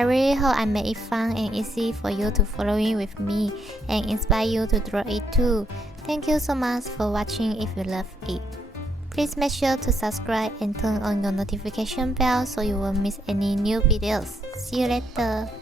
I really hope I made it fun and easy for you to follow in with me and inspire you to draw it too. Thank you so much for watching if you love it. Please make sure to subscribe and turn on your notification bell so you won't miss any new videos. See you later.